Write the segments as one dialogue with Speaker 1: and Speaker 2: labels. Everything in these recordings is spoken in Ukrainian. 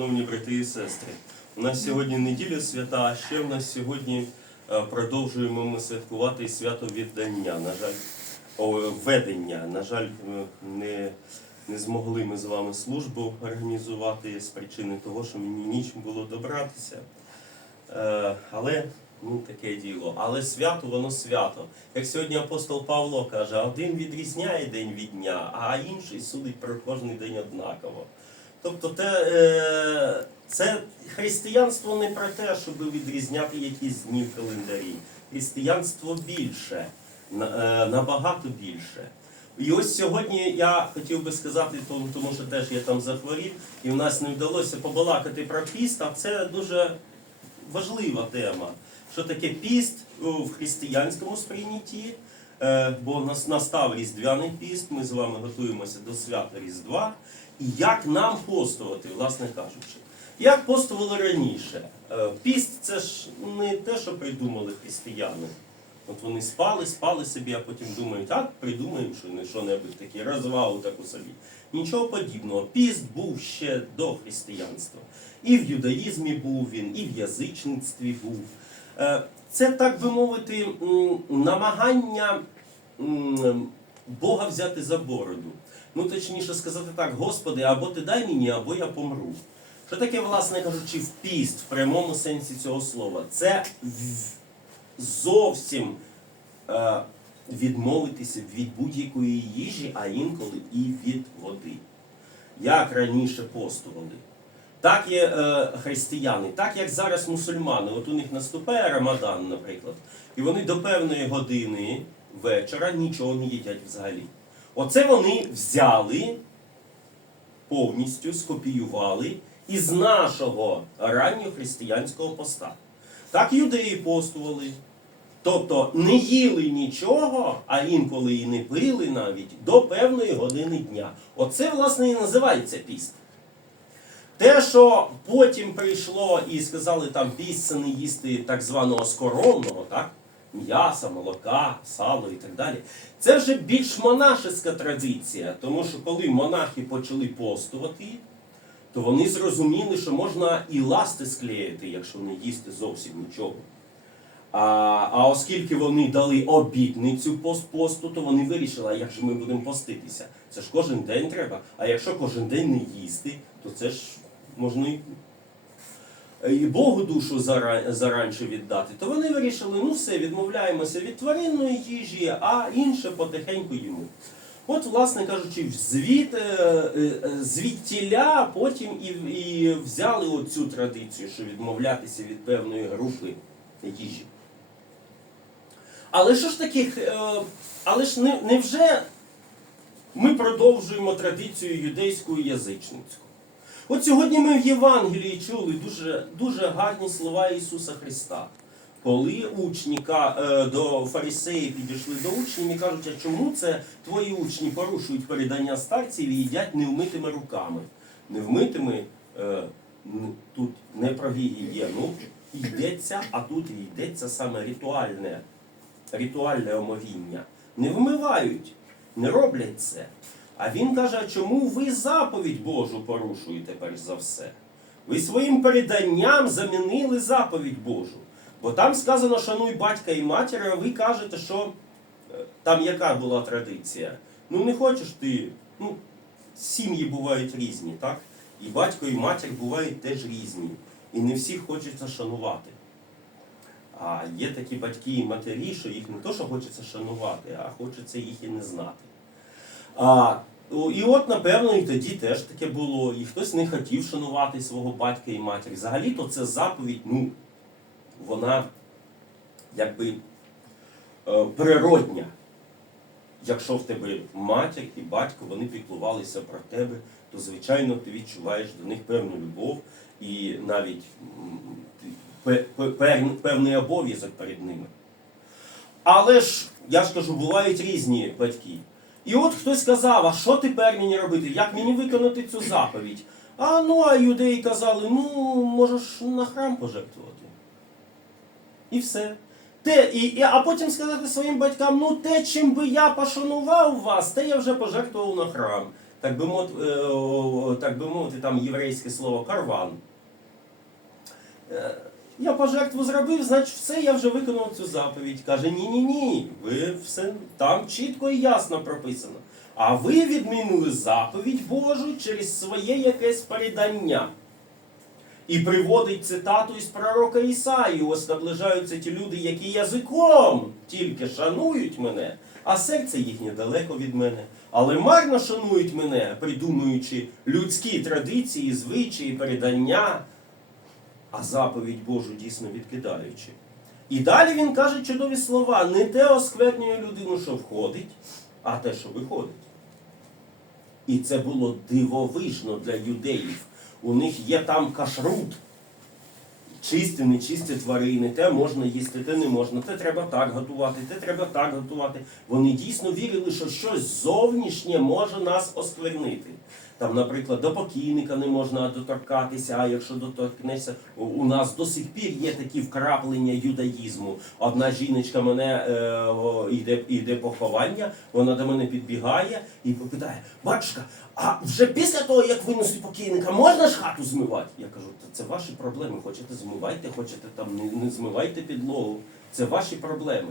Speaker 1: шановні брати і сестри. У нас сьогодні неділя свята, а ще в нас сьогодні е, продовжуємо ми святкувати свято віддання. На жаль, о, ведення. На жаль, не, не змогли ми з вами службу організувати з причини того, що мені нічим було добратися. Е, але ну, таке діло. Але свято воно свято. Як сьогодні апостол Павло каже, один відрізняє день від дня, а інший судить про кожний день однаково. Тобто те, е, це християнство не про те, щоб відрізняти якісь дні в календарі. Християнство більше, е, набагато більше. І ось сьогодні я хотів би сказати, тому, тому що теж я там захворів, і в нас не вдалося побалакати про піст, а це дуже важлива тема. Що таке піст в християнському сприйнятті? Е, Бо настав Різдвяний піст, ми з вами готуємося до свята Різдва. Як нам постувати, власне кажучи. Як постували раніше? Е, Піст це ж не те, що придумали християни. От вони спали, спали собі, а потім думають, так, придумаємо не що-небудь таке, розвагу таку собі. Нічого подібного. Піст був ще до християнства. І в юдаїзмі був він, і в язичництві був. Е, Це, так би мовити, намагання Бога взяти за бороду. Ну, точніше сказати так, Господи, або ти дай мені, або я помру. Що таке, власне кажучи, в піст в прямому сенсі цього слова? Це зовсім е, відмовитися від будь-якої їжі, а інколи і від води. Як раніше постували. Так є е, християни, так як зараз мусульмани. От у них наступає Рамадан, наприклад, і вони до певної години вечора нічого не їдять взагалі. Оце вони взяли повністю, скопіювали із нашого раннього християнського поста. Так юдеї постували. Тобто не їли нічого, а інколи і не пили навіть до певної години дня. Оце, власне, і називається піст. Те, що потім прийшло і сказали там піст це не їсти так званого скоромного, так? М'яса, молока, сало і так далі. Це вже більш монашеська традиція, тому що коли монахи почали постувати, то вони зрозуміли, що можна і ласти склеїти, якщо не їсти зовсім нічого. А, а оскільки вони дали обітницю пост посту, то вони вирішили, а як же ми будемо поститися? Це ж кожен день треба. А якщо кожен день не їсти, то це ж можна і, і Богу душу зара- заранше віддати. То вони вирішили, ну все, відмовляємося від тваринної їжі, а інше потихеньку їмо. От, власне кажучи, звід, е, е, звідтіля потім і, і взяли оцю традицію, що відмовлятися від певної групи їжі. Але що ж таких, е, але ж не, невже ми продовжуємо традицію юдейську і язичницьку? От сьогодні ми в Євангелії чули дуже, дуже гарні слова Ісуса Христа. Коли учні е, до фарисеїв підійшли до учнів і кажуть, а чому це твої учні порушують передання старців і їдять невмитими руками? Невмитими е, тут не про гігієну йдеться, а тут йдеться саме ритуальне, ритуальне омовіння. Не вмивають, не роблять це. А він каже, чому ви заповідь Божу порушуєте перш за все? Ви своїм переданням замінили заповідь Божу. Бо там сказано, шануй батька і матір, а ви кажете, що е, там яка була традиція? Ну не хочеш ти. Ну, сім'ї бувають різні, так? І батько, і матір бувають теж різні. І не всіх хочеться шанувати. А є такі батьки і матері, що їх не то, що хочеться шанувати, а хочеться їх і не знати. А, і от, напевно, і тоді теж таке було. І хтось не хотів шанувати свого батька і матір. Взагалі-то це заповідь, ну, вона якби е, природня. Якщо в тебе матір і батько, вони піклувалися про тебе, то звичайно ти відчуваєш до них певну любов і навіть певний обов'язок перед ними. Але ж, я ж кажу, бувають різні батьки. І от хтось сказав, а що тепер мені робити? Як мені виконати цю заповідь? А ну, а юдеї казали, ну, можеш на храм пожертвувати. І все. Те, і, і, а потім сказати своїм батькам, ну те, чим би я пошанував вас, те я вже пожертвував на храм. так би мовити, е, так би мовити, там єврейське слово карван. Я пожертву зробив, значить все, я вже виконав цю заповідь. Каже, ні-ні ні, ви все там чітко і ясно прописано. А ви відмінили заповідь Божу через своє якесь передання. І приводить цитату із пророка Ісаї. Ось наближаються ті люди, які язиком тільки шанують мене, а серце їхнє далеко від мене. Але марно шанують мене, придумуючи людські традиції, звичаї, передання, а заповідь Божу дійсно відкидаючи. І далі він каже чудові слова: не те осквернює людину, що входить, а те, що виходить. І це було дивовижно для юдеїв. У них є там кашрут. Чисті, нечисті тварини, те можна їсти, те не можна, те треба так готувати, те треба так готувати. Вони дійсно вірили, що щось зовнішнє може нас осквернити. Там, наприклад, до покійника не можна доторкатися, а якщо доторкнешся, у- нас до сих пір є такі вкраплення юдаїзму. Одна жіночка мене е, йде, йде поховання, вона до мене підбігає і питає: Батюшка, а вже після того, як винесли покійника, можна ж хату змивати? Я кажу, це ваші проблеми. Хочете змивайте, хочете там не, не змивайте підлогу. Це ваші проблеми.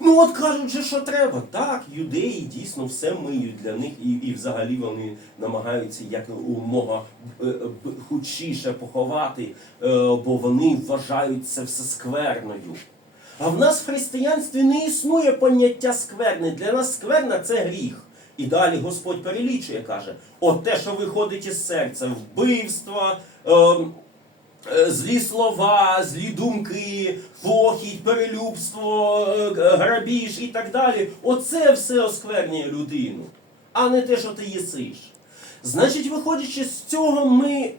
Speaker 1: Ну от кажуть же, що треба. Так, юдеї дійсно все миють для них, і, і взагалі вони намагаються як умога е, е, худшіше поховати, е, бо вони вважають це все скверною. А в нас в християнстві не існує поняття скверни. Для нас скверна це гріх. І далі Господь перелічує, каже: от те, що виходить із серця, вбивство. ем, Е, злі слова, злі думки, похідь, перелюбство, е, грабіж і так далі. Оце все осквернює людину, а не те, що ти їсиш. Значить, виходячи з цього, ми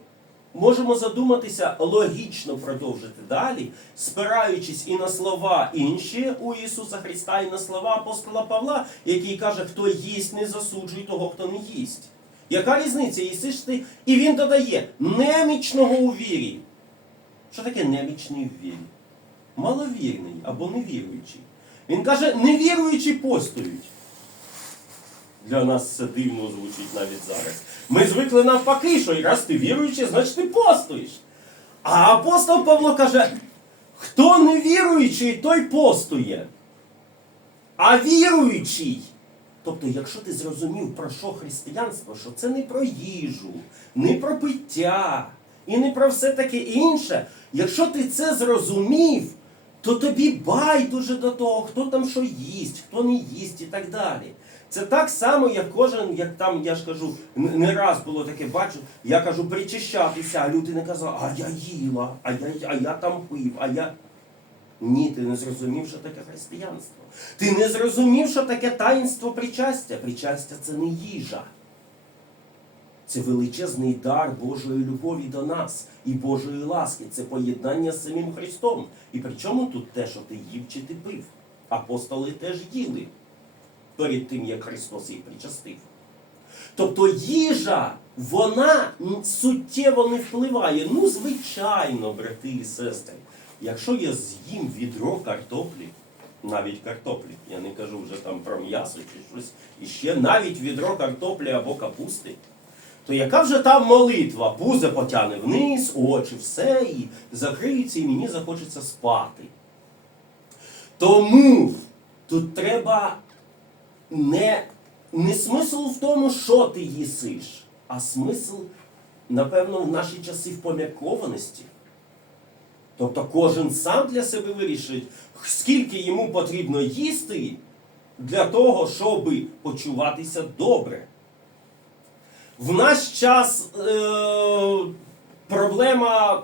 Speaker 1: можемо задуматися логічно продовжити далі, спираючись і на слова інші у Ісуса Христа, і на слова апостола Павла, який каже, хто їсть, не засуджуй того, хто не їсть. Яка різниця, їсиш ти? І він додає немічного у вірі. Що таке немічний в вірі? Маловірний або невіруючий. Він каже, невіруючі постують. Для нас це дивно звучить навіть зараз. Ми звикли навпаки, що і раз ти віруючий, значить ти постуєш. А апостол Павло каже, хто не віруючий, той постує. А віруючий. Тобто, якщо ти зрозумів, про що християнство, що це не про їжу, не про пиття і не про все таке інше, якщо ти це зрозумів, то тобі байдуже до того, хто там що їсть, хто не їсть і так далі. Це так само, як кожен, як там, я ж кажу, не раз було таке, бачу, я кажу, причащатися, а люди не казали, а я їла, а я, а я там пив, а я. Ні, ти не зрозумів, що таке християнство. Ти не зрозумів, що таке таїнство причастя. Причастя це не їжа. Це величезний дар Божої любові до нас і Божої ласки. Це поєднання з самим Христом. І при чому тут те, що ти їв чи ти пив? Апостоли теж їли перед тим, як Христос їх причастив. Тобто їжа, вона суттєво не впливає. Ну, звичайно, брати і сестри, якщо я з'їм відро картоплі, навіть картоплі, я не кажу вже там про м'ясо чи щось, і ще навіть відро картоплі або капусти, то яка вже там молитва? Пузо потягне вниз, очі, все, і закриються, і мені захочеться спати. Тому тут треба не, не смисл в тому, що ти їсиш, а смисл, напевно, в наші часи в поміркованості. Тобто кожен сам для себе вирішить, скільки йому потрібно їсти для того, щоб почуватися добре. В наш час е- проблема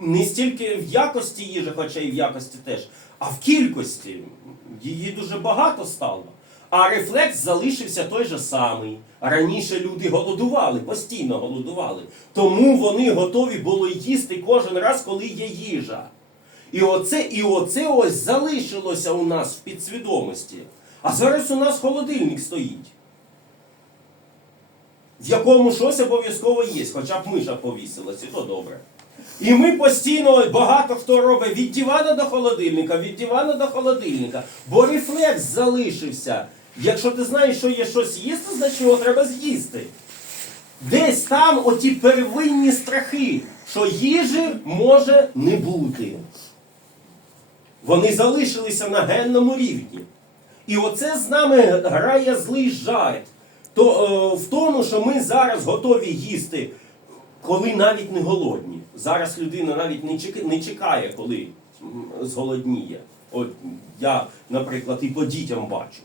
Speaker 1: не стільки в якості їжі, хоча і в якості теж, а в кількості. Її дуже багато стало. А рефлекс залишився той же самий. Раніше люди голодували, постійно голодували. Тому вони готові були їсти кожен раз, коли є їжа. І оце, і оце ось залишилося у нас в підсвідомості. А зараз у нас холодильник стоїть. В якому щось обов'язково є, хоча б миша повісилась, і то добре. І ми постійно багато хто робить від дивана до холодильника, від дивана до холодильника, бо рефлекс залишився. Якщо ти знаєш, що є щось їсти, значить його треба з'їсти. Десь там оті первинні страхи, що їжі може не бути. Вони залишилися на генному рівні. І оце з нами грає злий жарт. То, е, в тому, що ми зараз готові їсти, коли навіть не голодні. Зараз людина навіть не чекає, коли зголодніє. От я, наприклад, і по дітям бачу.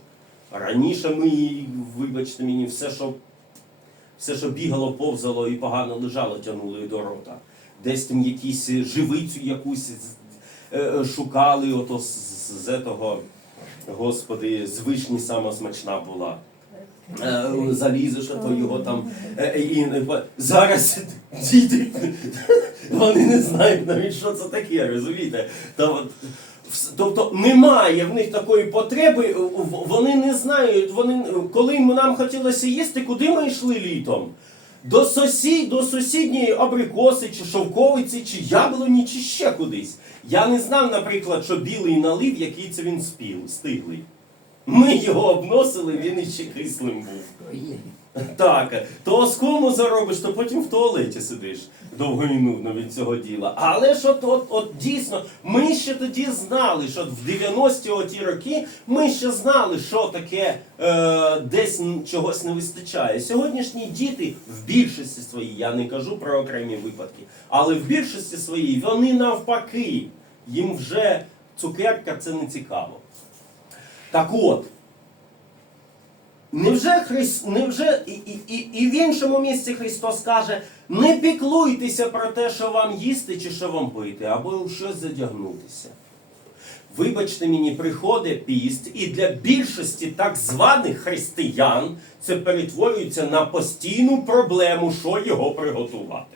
Speaker 1: Раніше ми, вибачте мені, все, що все, що бігало, повзало і погано лежало, тягнули до рота. Десь там якісь е, живицю якусь е, е, шукали, ото з, з, з того, господи, з вишні сама смачна була. Е, Залізеш, а то його там. е, І, і, зараз діти, вони не знають навіть, що це таке, розумієте? Та от, Тобто немає в них такої потреби, вони не знають, вони, коли нам хотілося їсти, куди ми йшли літом? До, сусід, до сусідньої абрикоси, чи шовковиці, чи яблуні, чи ще кудись. Я не знав, наприклад, що білий налив, який це він спів, стиглий. Ми його обносили, він іще кислим був. Так, то оскому заробиш, то потім в туалеті сидиш довго і нудно від цього діла. Але ж от, от, от дійсно, ми ще тоді знали, що в 90-ті оті роки ми ще знали, що таке е, десь чогось не вистачає. Сьогоднішні діти в більшості своїй, я не кажу про окремі випадки, але в більшості своїй вони навпаки, їм вже цукерка це не цікаво. Так от. Невже, Хрис... Невже і, і, і, в іншому місці Христос каже, не піклуйтеся про те, що вам їсти чи що вам пити, або щось задягнутися. Вибачте мені, приходить піст, і для більшості так званих християн це перетворюється на постійну проблему, що його приготувати.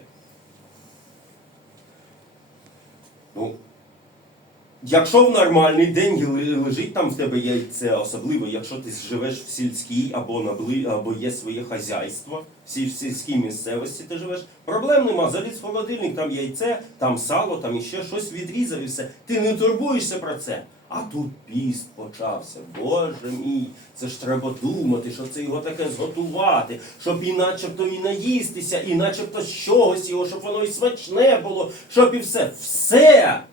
Speaker 1: Якщо в нормальний день лежить там в тебе яйце, особливо якщо ти живеш в сільській або на бли, або є своє хазяйство, в сільській місцевості ти живеш, проблем нема. Заліз в холодильник, там яйце, там сало, там іще щось відрізав і все. Ти не турбуєшся про це. А тут піст почався. Боже мій, це ж треба думати, що це його таке зготувати, щоб і начебто і наїстися, і начебто з чогось його, щоб воно і смачне було, щоб і все. Все!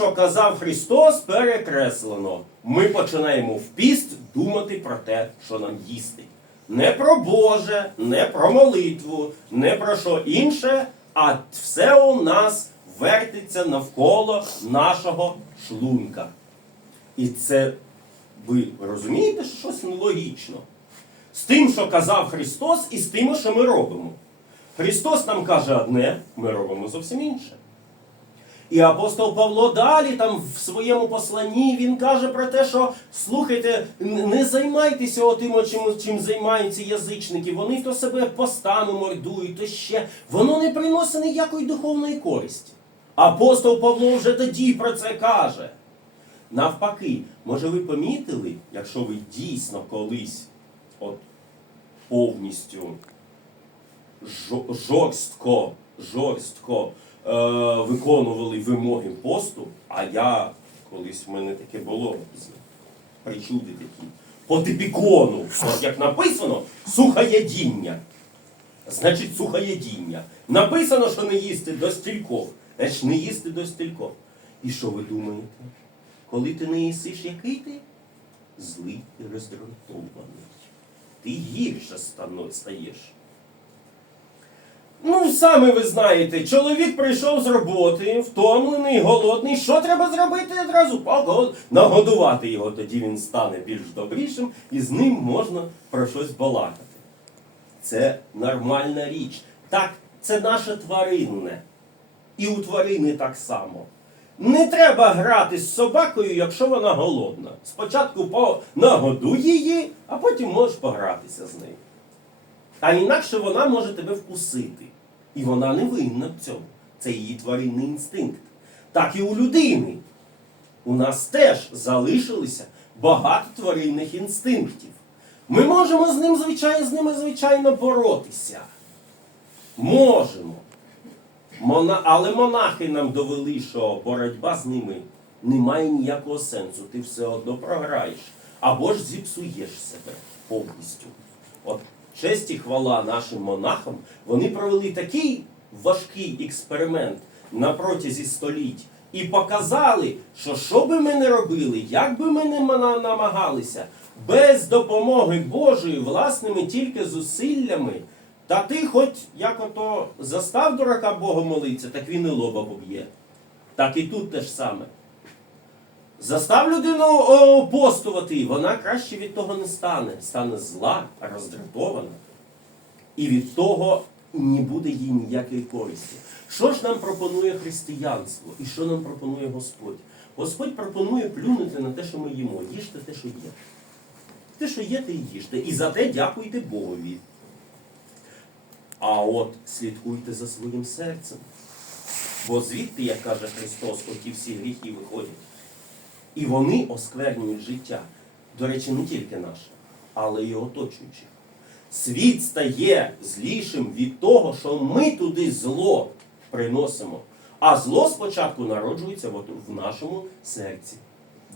Speaker 1: Що казав Христос, перекреслено. Ми починаємо в піст думати про те, що нам їсти. Не про Боже, не про молитву, не про що інше, а все у нас вертиться навколо нашого шлунка. І це ви розумієте, що щось нелогічно. З тим, що казав Христос, і з тим, що ми робимо. Христос нам каже одне, ми робимо зовсім інше. І апостол Павло далі там в своєму посланні він каже про те, що слухайте, не займайтеся отим, о чим, чим займаються язичники. Вони то себе постами мордують, то ще. Воно не приносить ніякої духовної користі. Апостол Павло вже тоді про це каже. Навпаки, може ви помітили, якщо ви дійсно колись от повністю жорстко, жорстко виконували вимоги посту, а я колись в мене таке було причуди такі. По типікону, як написано, сухоєдіння. Значить, сухоєдіння. Написано, що не їсти до стількох. Значить, не їсти до стількох. І що ви думаєте? Коли ти не їсиш, який ти? Злий і роздратований. Ти гірше стаєш. Ну, саме ви знаєте, чоловік прийшов з роботи, втомлений, голодний. Що треба зробити одразу? Пого- Нагодувати його, тоді він стане більш добрішим і з ним можна про щось балакати. Це нормальна річ. Так, це наше тваринне. І у тварини так само. Не треба грати з собакою, якщо вона голодна. Спочатку по... нагодуй її, а потім можеш погратися з нею. А інакше вона може тебе вкусити. І вона не винна в цьому. Це її тваринний інстинкт. Так і у людини. У нас теж залишилися багато тваринних інстинктів. Ми можемо з ним, звичайно, з ними, звичайно, боротися. Можемо. Мона... Але монахи нам довели, що боротьба з ними не має ніякого сенсу. Ти все одно програєш. або ж зіпсуєш себе повністю. От честь і хвала нашим монахам, вони провели такий важкий експеримент на протязі століть і показали, що що би ми не робили, як би ми не намагалися, без допомоги Божої, власними тільки зусиллями, та ти хоч як ото застав дурака Богу молитися, так він і лоба поб'є. Так і тут те ж саме. Застав людину о, постувати, вона краще від того не стане. Стане зла, роздратована. І від того не буде їй ніякої користі. Що ж нам пропонує християнство? І що нам пропонує Господь? Господь пропонує плюнути на те, що ми їмо. Їжте те, що є. Те, що є, те і їжте. І за те дякуйте Богові. А от слідкуйте за своїм серцем. Бо звідти, як каже Христос, оті всі гріхи виходять. І вони осквернюють життя. До речі, не тільки наше, але й оточуючих. Світ стає злішим від того, що ми туди зло приносимо. А зло спочатку народжується в нашому серці.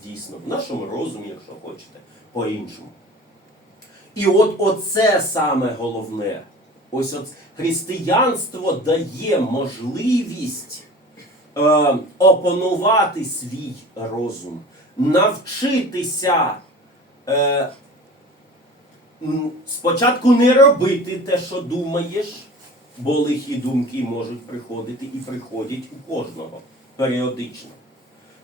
Speaker 1: Дійсно, в нашому розумі, якщо хочете, по-іншому. І от оце саме головне. Ось от християнство дає можливість е, опанувати свій розум, навчитися е, спочатку не робити те, що думаєш, бо лихі думки можуть приходити і приходять у кожного періодично.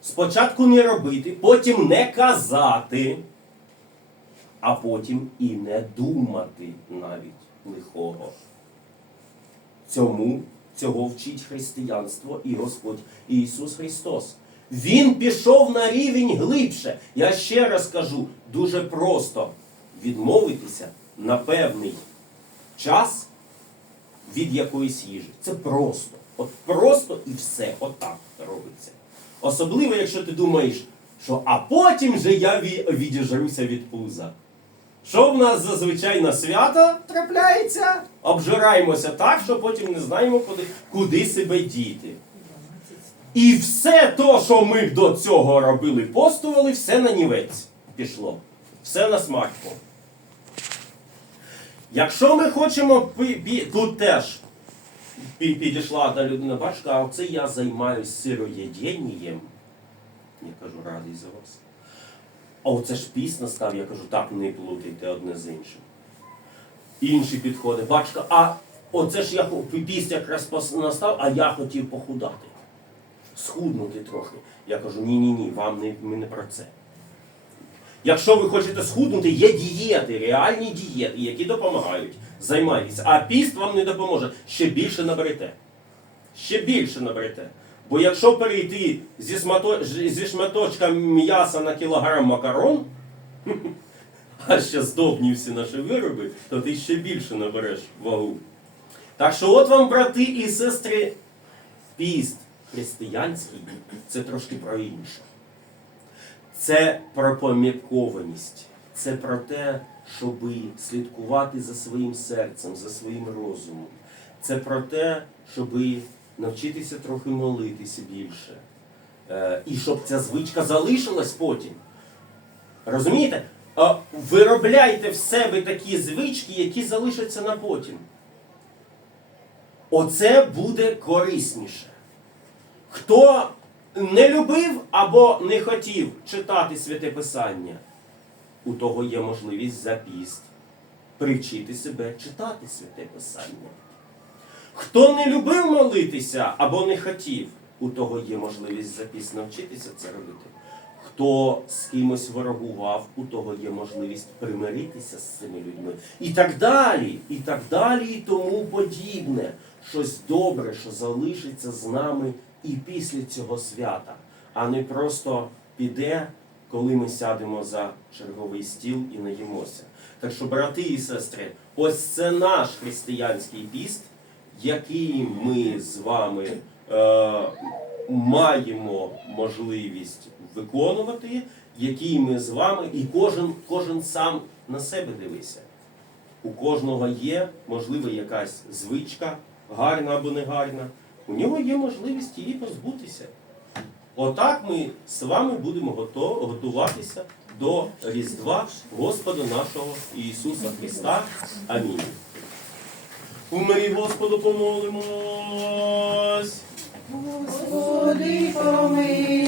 Speaker 1: Спочатку не робити, потім не казати, а потім і не думати навіть лихого. Цьому цього вчить християнство і Господь Ісус Христос. Він пішов на рівень глибше. Я ще раз кажу, дуже просто відмовитися на певний час від якоїсь їжі. Це просто. От просто і все. Отак робиться. Особливо, якщо ти думаєш, що а потім же я ві- відіжруся від пуза. Що в нас зазвичай на свято трапляється? Обжираємося так, що потім не знаємо, куди, куди себе діти. І все то, що ми до цього робили, постували, все на нівець пішло. Все на смарку. Якщо ми хочемо тут теж підійшла одна людина, бачка, а оце я займаюсь сироєдінням. Я кажу, радий за вас. А оце ж піс настав, я кажу, так не плутайте одне з іншим. Інші підходи, бачка, а оце ж я піс якраз настав, а я хотів похудати. Схуднути трохи. Я кажу, ні-ні-ні, вам не, ми не про це. Якщо ви хочете схуднути, є дієти, реальні дієти, які допомагають. Займайтеся. А піст вам не допоможе. Ще більше наберете. Ще більше наберете. Бо якщо перейти зі, смато... зі шматочка м'яса на кілограм макарон, а ще здобні всі наші вироби, то ти ще більше набереш вагу. Так що от вам, брати і сестри, піст християнський це трошки про інше. Це про поміркованість, це про те, щоб слідкувати за своїм серцем, за своїм розумом. Це про те, щоб навчитися трохи молитися більше. Е, І щоб ця звичка залишилась потім. Розумієте? Виробляйте в себе такі звички, які залишаться на потім. Оце буде корисніше. Хто не любив або не хотів читати святе Писання, у того є можливість за піст привчити себе читати святе Писання. Хто не любив молитися або не хотів, у того є можливість за піст навчитися це робити. Хто з кимось ворогував, у того є можливість примиритися з цими людьми. І так далі, і так далі, і тому подібне. Щось добре, що залишиться з нами і після цього свята, а не просто піде, коли ми сядемо за черговий стіл і наїмося. Так що, брати і сестри, ось це наш християнський піст, який ми з вами е, маємо можливість виконувати, який ми з вами, і кожен, кожен сам на себе дивися. У кожного є, можливо, якась звичка, гарна або не гарна. У нього є можливість її позбутися. Отак ми з вами будемо готуватися до Різдва Господа нашого Ісуса Христа. Амінь. У мирі Господу помолимось.
Speaker 2: Господи, помилуй.